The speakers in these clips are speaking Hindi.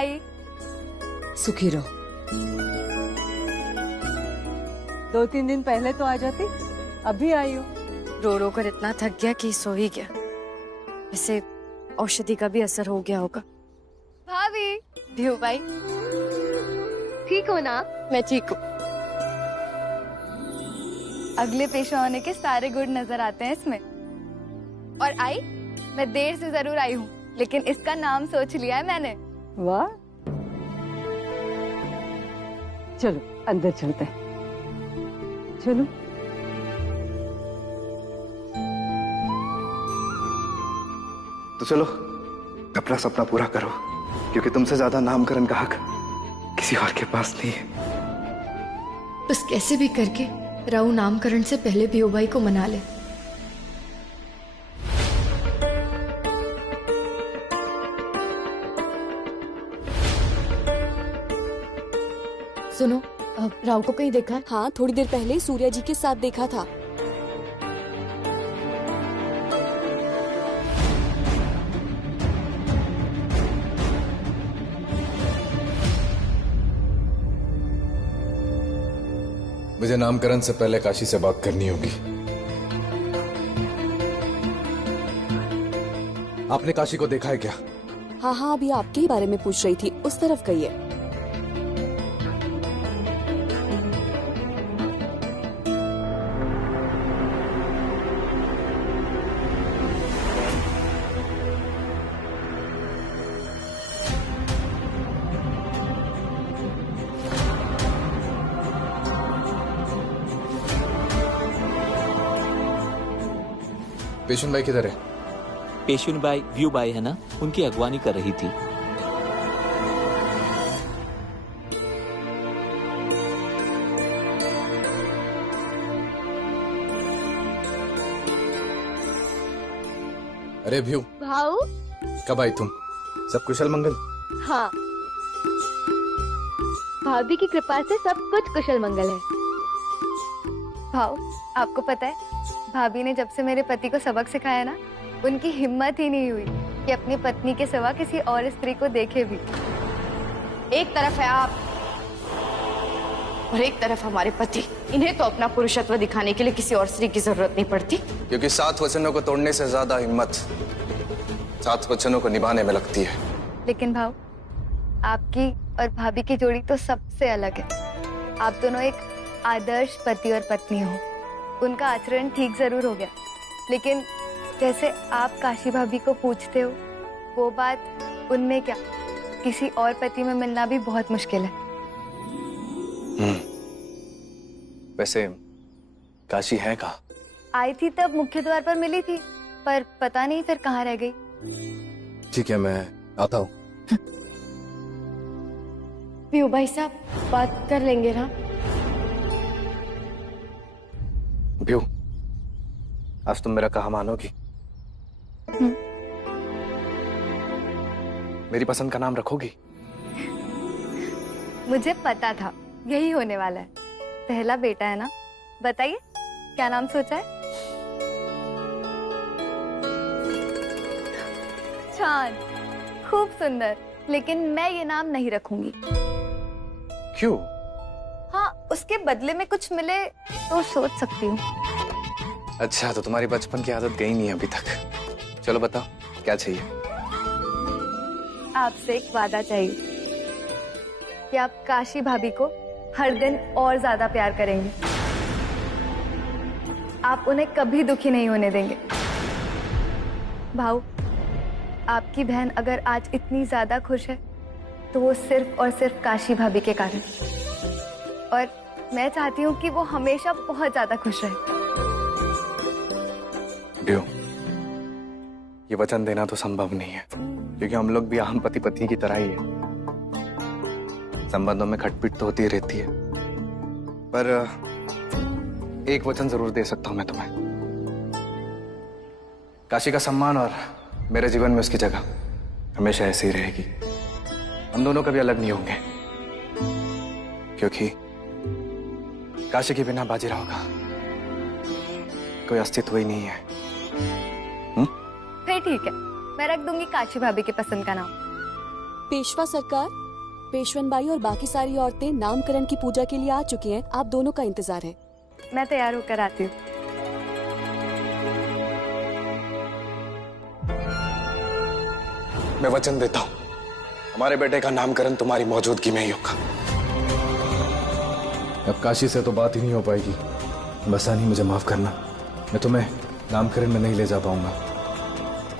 आई। सुखी रहो। 2-3 दिन पहले तो आ जाती, अभी आई हो। रो रो कर इतना थक गया कि सो ही गया। इसे औषधि का भी असर हो गया होगा। भाभी, ध्रुव भाई, ठीक हो ना? मैं ठीक हूँ। अगले पेशा होने के सारे गुण नजर आते हैं इसमें। और आई, मैं देर से जरूर आई हूँ, लेकिन इसका नाम सोच लिया है मैंने। वाह, चलो अंदर चलते हैं। चलो। तो चलो अपना सपना पूरा करो, क्योंकि तुमसे ज्यादा नामकरण का हक किसी और के पास नहीं है। बस कैसे भी करके राहु नामकरण से पहले भियोबाई को मना ले। सुनो, राव को कहीं देखा? हाँ, थोड़ी देर पहले सूर्या जी के साथ देखा था। मुझे नामकरण से पहले काशी से बात करनी होगी। आपने काशी को देखा है क्या? हाँ, अभी आपके ही बारे में पूछ रही थी, उस तरफ गई है। पेशुन भाई किधर है? पेशुन भाई व्यू बाई है ना, उनकी अगवानी कर रही थी। अरे व्यू भाऊ, कब आई तुम? सब कुशल मंगल? हाँ, भाभी की कृपा से सब कुछ कुशल मंगल है। भाऊ, आपको पता है, भाभी ने जब से मेरे पति को सबक सिखाया ना, उनकी हिम्मत ही नहीं हुई कि अपनी पत्नी के सिवा किसी और स्त्री को देखे भी। एक तरफ है आप और एक तरफ हमारे पति। इन्हें तो अपना पुरुषत्व दिखाने के लिए किसी और स्त्री की जरूरत नहीं पड़ती। क्योंकि 7 वचनों को तोड़ने से ज्यादा हिम्मत 7 वचनों को निभाने में लगती है। लेकिन भाऊ, आपकी और भाभी की जोड़ी तो सबसे अलग है। आप दोनों एक आदर्श पति और पत्नी हो। उनका आचरण ठीक जरूर हो गया, लेकिन जैसे आप काशी भाभी को पूछते हो, वो बात उनमें क्या, किसी और पति में मिलना भी बहुत मुश्किल है। वैसे काशी है कहाँ? आई थी तब मुख्य द्वार पर मिली थी, पर पता नहीं फिर कहाँ रह गई। ठीक है, मैं आता हूँ। व्यू भाई साहब, बात कर लेंगे ना? व्यू, आज तुम मेरा कहा मानोगी? मेरी पसंद का नाम रखोगी? मुझे पता था यही होने वाला है। पहला बेटा है ना, बताइए क्या नाम सोचा है? चांद, खूब सुंदर, लेकिन मैं ये नाम नहीं रखूंगी। क्यों? हाँ, उसके बदले में कुछ मिले तो सोच सकती हूँ। अच्छा, तो तुम्हारी बचपन की आदत गई नहीं अभी तक। चलो बताओ, क्या चाहिए? आपसे एक वादा चाहिए कि आप काशी भाभी को हर दिन और ज्यादा प्यार करेंगे। आप उन्हें कभी दुखी नहीं होने देंगे। भाऊ, आपकी बहन अगर आज इतनी ज्यादा खुश है तो वो सिर्फ और सिर्फ काशी भाभी के कारण। और मैं चाहती हूँ कि वो हमेशा बहुत ज्यादा खुश रहे। ये वचन देना तो संभव नहीं है, क्योंकि हम लोग भी आम पति पत्नी की तरह ही है। संबंधों में खटपट तो होती रहती है, पर एक वचन जरूर दे सकता हूं मैं तुम्हें। काशी का सम्मान और मेरे जीवन में उसकी जगह हमेशा ऐसे ही रहेगी। हम दोनों कभी अलग नहीं होंगे, क्योंकि काशी के बिना बाजीराव का कोई अस्तित्व ही नहीं है। फिर ठीक है, मैं रख दूंगी काशी भाभी की पसंद का नाम। पेशवा सरकार, पेशवन बाई और बाकी सारी औरतें नामकरण की पूजा के लिए आ चुकी हैं। आप दोनों का इंतजार है। मैं तैयार होकर आती हूँ। मैं वचन देता हूँ, हमारे बेटे का नामकरण तुम्हारी मौजूदगी में ही होगा। अब काशी से तो बात ही नहीं हो पाएगी। बसानी, मुझे माफ करना, मैं तुम्हें नामकरण में नहीं ले जा पाऊंगा।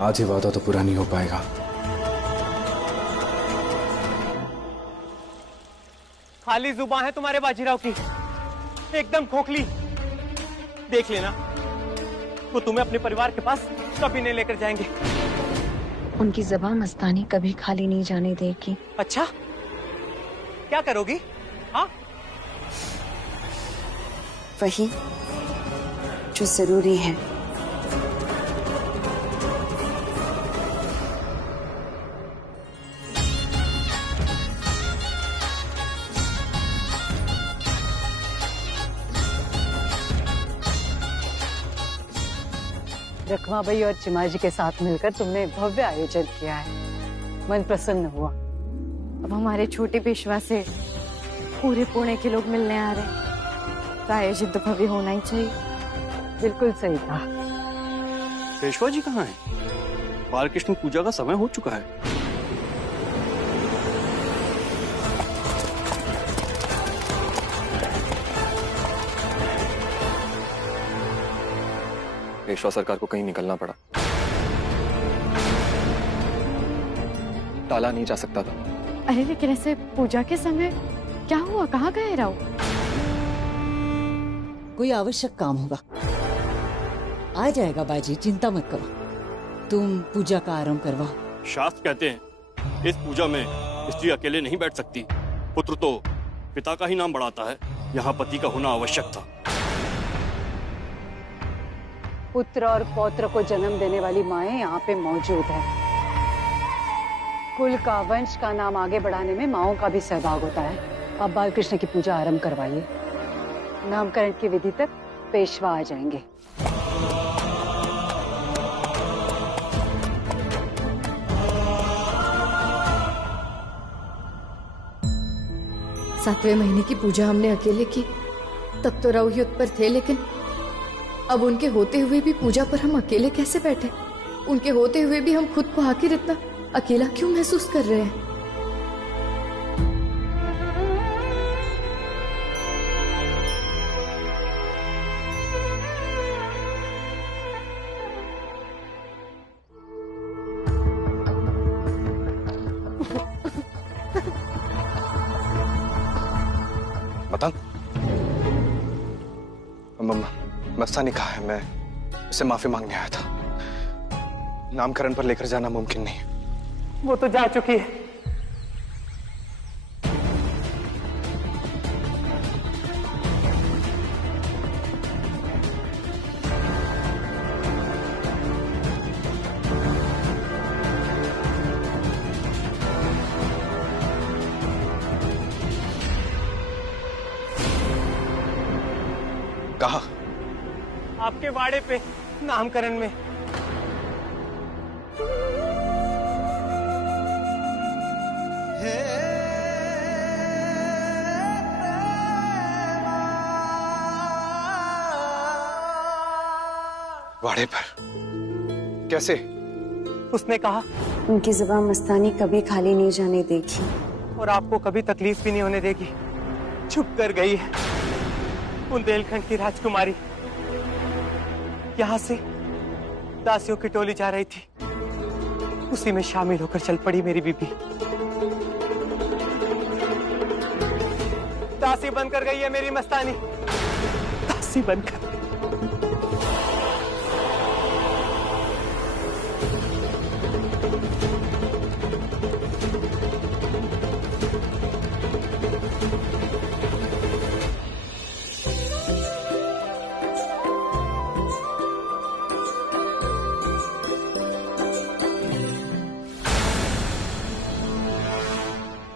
आज ही वादा तो पूरा नहीं हो पाएगा। खाली जुबान है तुम्हारे बाजीराव की, एकदम खोखली। देख लेना, वो तुम्हें अपने परिवार के पास कभी नहीं लेकर जाएंगे। उनकी ज़बान मस्तानी कभी खाली नहीं जाने देगी। अच्छा, क्या करोगी? हाँ, वही जो जरूरी है। रखमा भाई और चिमाजी के साथ मिलकर तुमने भव्य आयोजन किया है, मन प्रसन्न हुआ। अब हमारे छोटे पेशवा से पूरे पुणे के लोग मिलने आ रहे हैं, तो आयोजन तो भव्य होना ही चाहिए। बिल्कुल सही कहा। पेशवा जी कहाँ हैं? बालकृष्ण पूजा का समय हो चुका है। पेशवा सरकार को कहीं निकलना पड़ा, टाला नहीं जा सकता था। अरे लेकिन ऐसे पूजा के समय क्या हुआ? कहाँ गए राव? कोई आवश्यक काम होगा, आ जाएगा बाजी, चिंता मत करो। तुम पूजा का आरंभ करवाओ। शास्त्र कहते हैं इस पूजा में स्त्री अकेले नहीं बैठ सकती। पुत्र तो पिता का ही नाम बढ़ाता है, यहाँ पति का होना आवश्यक था। पुत्र और पौत्र को जन्म देने वाली माएं यहाँ पे मौजूद हैं। कुल का, वंश का नाम आगे बढ़ाने में माओं का भी सहभाग होता है। आप बालकृष्ण की पूजा आरंभ करवाइए। नामकरण की विधि तक पेशवा आ जाएंगे। सातवें महीने की पूजा हमने अकेले की, तब तो राव युद्ध पर थे, लेकिन अब उनके होते हुए भी पूजा पर हम अकेले कैसे बैठे? उनके होते हुए भी हम खुद को आखिर इतना अकेला क्यों महसूस कर रहे हैं? बता, मस्तानी कहा है? मैं उससे माफी मांगने आया था। नामकरण पर लेकर जाना मुमकिन नहीं। वो तो जा चुकी है। कहा? आपके बाड़े पे नामकरण में। बाड़े पर? कैसे? उसने कहा उनकी ज़बान मस्तानी कभी खाली नहीं जाने देगी और आपको कभी तकलीफ भी नहीं होने देगी। छुप कर गई है बुंदेलखंड की राजकुमारी। यहाँ से दासियों की टोली जा रही थी, उसी में शामिल होकर चल पड़ी मेरी बीबी। दासी बनकर गई है मेरी मस्तानी, दासी बनकर।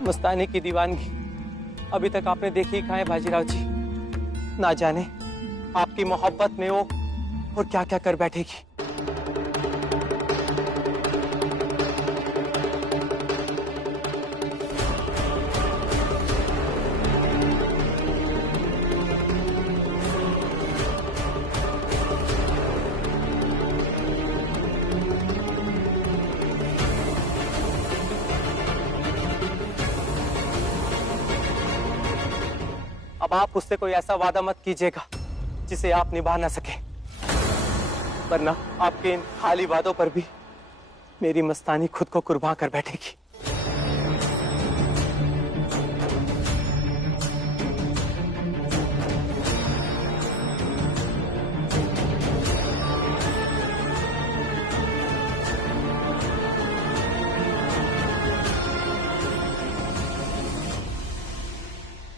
मस्तानी की दीवानगी अभी तक आपने देखी कहाँ है बाजीराव जी? ना जाने आपकी मोहब्बत में वो और क्या क्या कर बैठेगी। अब आप उससे कोई ऐसा वादा मत कीजिएगा जिसे आप निभा ना सके, वरना आपके इन खाली वादों पर भी मेरी मस्तानी खुद को कुर्बान कर बैठेगी।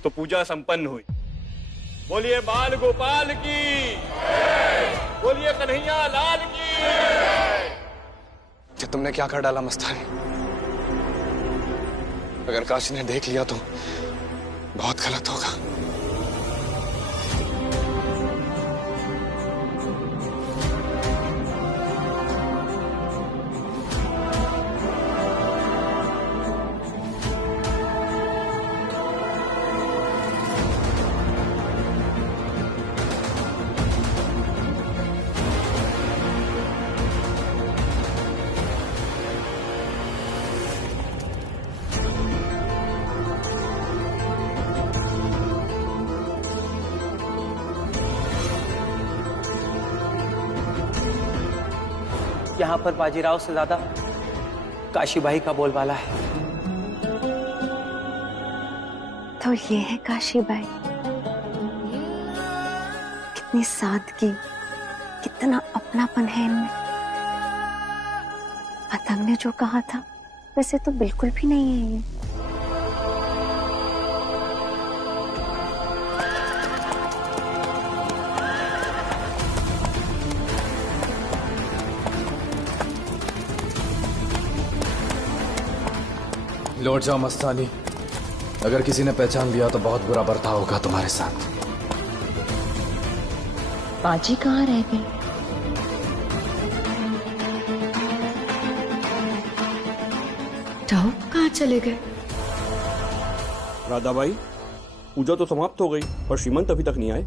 तो पूजा संपन्न हुई। बोलिए बाल गोपाल की, बोलिए कन्हैया लाल की। ये तुमने क्या कर डाला मस्तानी? अगर काशी ने देख लिया तो बहुत गलत होगा। यहाँ पर बाजीराव से ज्यादा काशी भाई का बोलबाला है। तो ये है काशी बाई, कितनी सादगी, कितना अपनापन है इनमें। पतंग ने जो कहा था वैसे तो बिल्कुल भी नहीं है ये। लौट जाओ मस्तानी, अगर किसी ने पहचान लिया तो बहुत बुरा बर्ताव होगा तुम्हारे साथ। बाजी कहाँ रह गई? जाओ, कहाँ चले गए? राधाबाई, पूजा तो समाप्त हो गई पर श्रीमंत अभी तक नहीं आए।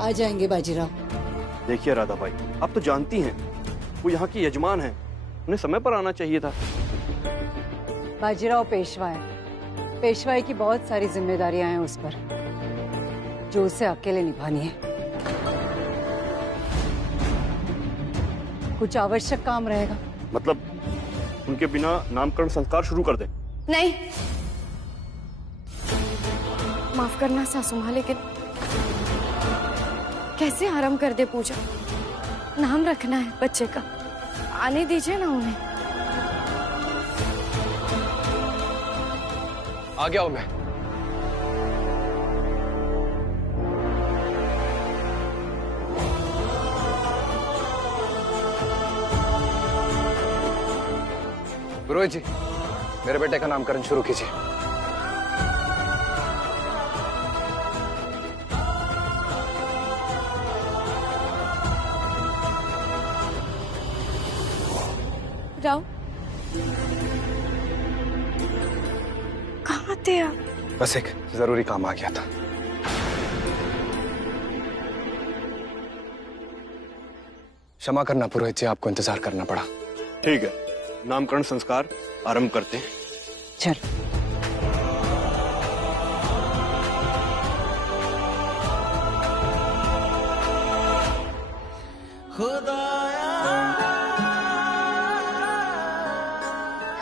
आ जाएंगे बाजीराव। देखिए राधाबाई, आप तो जानती हैं वो यहाँ की यजमान हैं, उन्हें समय पर आना चाहिए था। बाजीराव पेशवा है, पेशवाई की बहुत सारी जिम्मेदारियां हैं उस पर जो उसे अकेले निभानी है। कुछ आवश्यक काम रहेगा। मतलब उनके बिना नामकरण संस्कार शुरू कर दें? नहीं, माफ करना सासू माँ, लेकिन कैसे आराम कर दे पूजा? नाम रखना है बच्चे का, आने दीजिए ना उन्हें। आ गया हूं मैं। पुरोहित जी, मेरे बेटे का नामकरण शुरू कीजिए। राव, कहाँ थे आप? बस एक जरूरी काम आ गया था। क्षमा करना पुरोहित जी, आपको इंतजार करना पड़ा। ठीक है, नामकरण संस्कार आरंभ करते हैं। चल।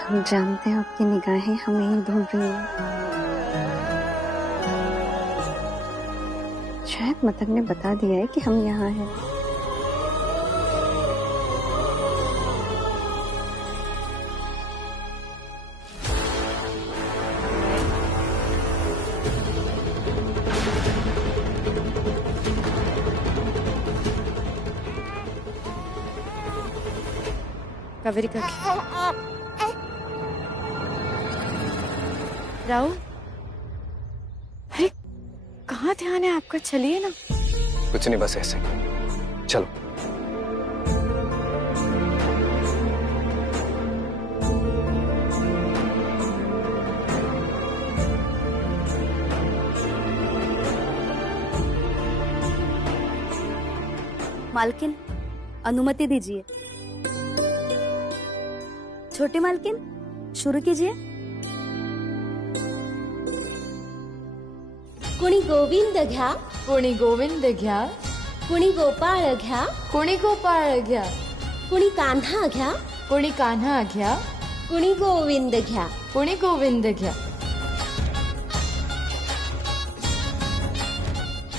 हम जानते हैं आपकी निगाहें हमें ही ढूंढ रही हैं। शायद मतंग ने बता दिया है कि हम यहाँ हैं। कावेरी काकी, राव, अरे कहाँ ध्यान है आपका? चलिए ना। कुछ नहीं, बस ऐसे। चलो। मालकिन, अनुमति दीजिए। छोटी मालकिन, शुरू कीजिए। कुणी गोविंद घ्या, कुणी गोविंद घ्या, कुणी गोपाळ घ्या, कुणी गोपाळ घ्या, कुणी कान्हा घ्या, कुणी कान्हा घ्या, कुणी गोविंद घ्या, कुणी गोविंद घ्या,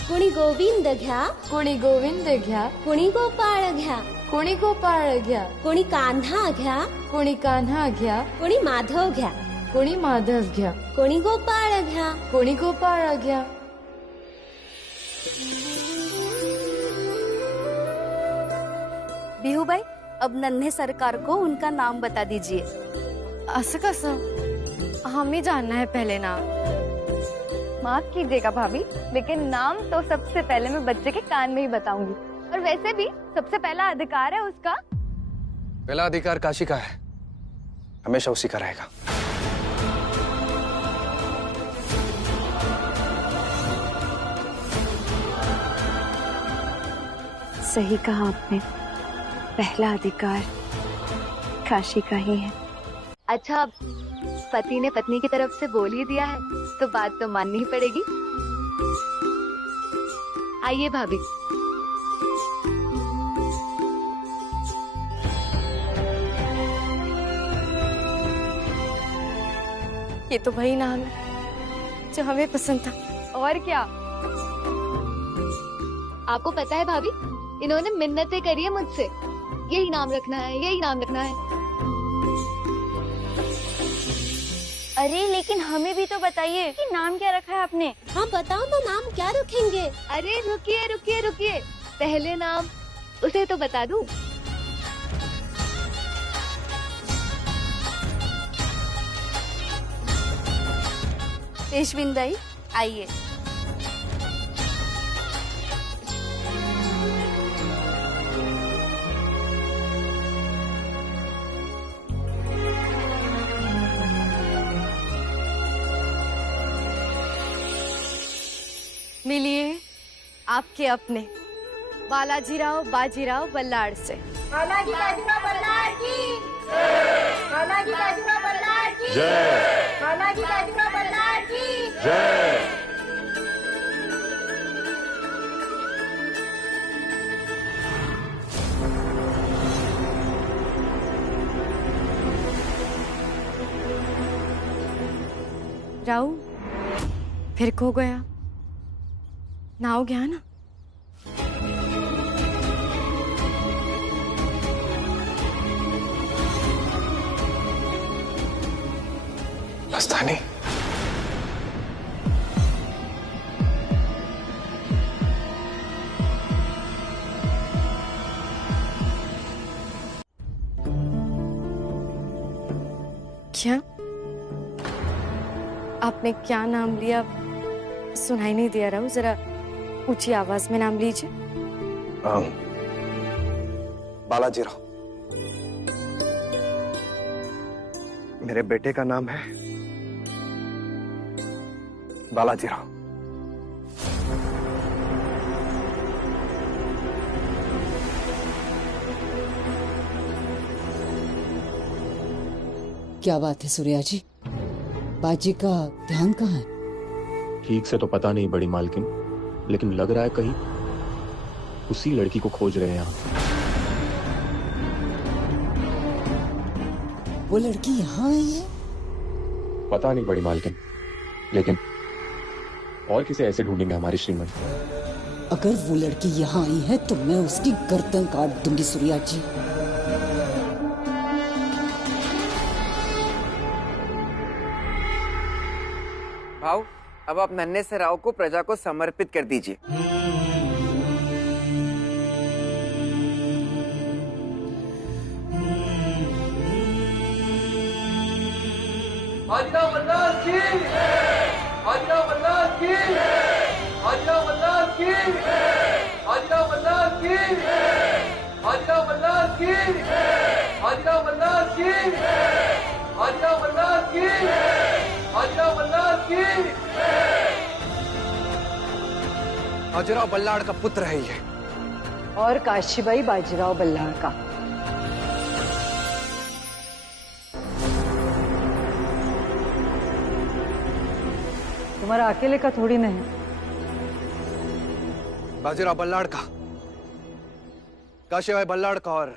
कुणी गोविंद घ्या, कुणी गोविंद घ्या, कुणी गोपाळ घ्या, कुणी गोपाळ घ्या, कुणी कान्हा घ्या, कुणी कान्हा घ्या, कुणी माधव घ्या, कुणी माधव घ्या, कुणी गोपाळ घ्या, कुणी गोपाळ घ्या। बिहूबाई, अब नन्हे सरकार को उनका नाम बता दीजिए। असं कसं? हमें जानना है पहले नाम। माफ कीजिएगा भाभी, लेकिन नाम तो सबसे पहले मैं बच्चे के कान में ही बताऊंगी। और वैसे भी सबसे पहला अधिकार है उसका। पहला अधिकार काशी का है, हमेशा उसी का रहेगा। सही कहा आपने, पहला अधिकार काशी का ही है। अच्छा, पति ने पत्नी की तरफ से बोल ही दिया है तो बात तो माननी ही पड़ेगी। आइए भाभी। ये तो वही नाम है जो हमें पसंद था। और क्या? आपको पता है भाभी, इन्होंने मिन्नतें करी है मुझसे, यही नाम रखना है, यही नाम रखना है। अरे लेकिन हमें भी तो बताइए कि नाम क्या रखा है आपने। हाँ बताओ ना, नाम क्या रखेंगे? अरे रुकिए रुकिए रुकिए, पहले नाम उसे तो बता दूं। पेशविंदाई, आइए। मिलिए आपके अपने बालाजीराव बाजीराव बल्लाड़ से। बालाजी बाजीराव बल्लाड़ की बालाजी बाजीराव बल्लाड़ की जय। बालाजी बाजीराव बल्लाड़ की जय। राऊ फिर खो गया ना, हो गया ना। मस्तानी, क्या आपने क्या नाम लिया? सुनाई नहीं दिया राहु, जरा ऊंची आवाज में नाम लीजिए। बालाजीराव। मेरे बेटे का नाम है बालाजीराव। क्या बात है सूर्या जी, बाजी का ध्यान कहाँ है? ठीक से तो पता नहीं बड़ी मालकिन, लेकिन लग रहा है कहीं उसी लड़की को खोज रहे हैं यहाँ। वो लड़की यहाँ आई है? पता नहीं बड़ी मालकिन, लेकिन और किसे ऐसे ढूंढेंगे हमारे श्रीमन। अगर वो लड़की यहाँ आई है तो मैं उसकी गर्दन काट दूंगी सूर्या जी। भाव, अब आप नन्हे से राव को प्रजा को समर्पित कर दीजिए। बाजीराव बल्लाळ की, बाजीराव बल्लाळ की, बाजीराव बल्लाळ की, बाजीराव बल्लाळ की, बाजीराव बल्लाळ की, बाजीराव बल्लाळ की, बाजीराव बल्लाळ की, बाजीराव बल्लाळ की। बाजीराव बल्लाड़ का पुत्र है ये, और काशीबाई बाजीराव बल्लाळ का। तुम्हारा अकेले का थोड़ी नहीं। बाजीराव बल्लाड़ का, काशीबाई बल्लाड़ का और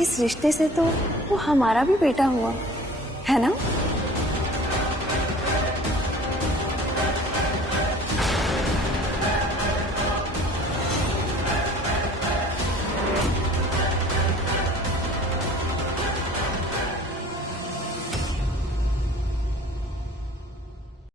इस रिश्ते से तो वो हमारा भी बेटा हुआ है ना?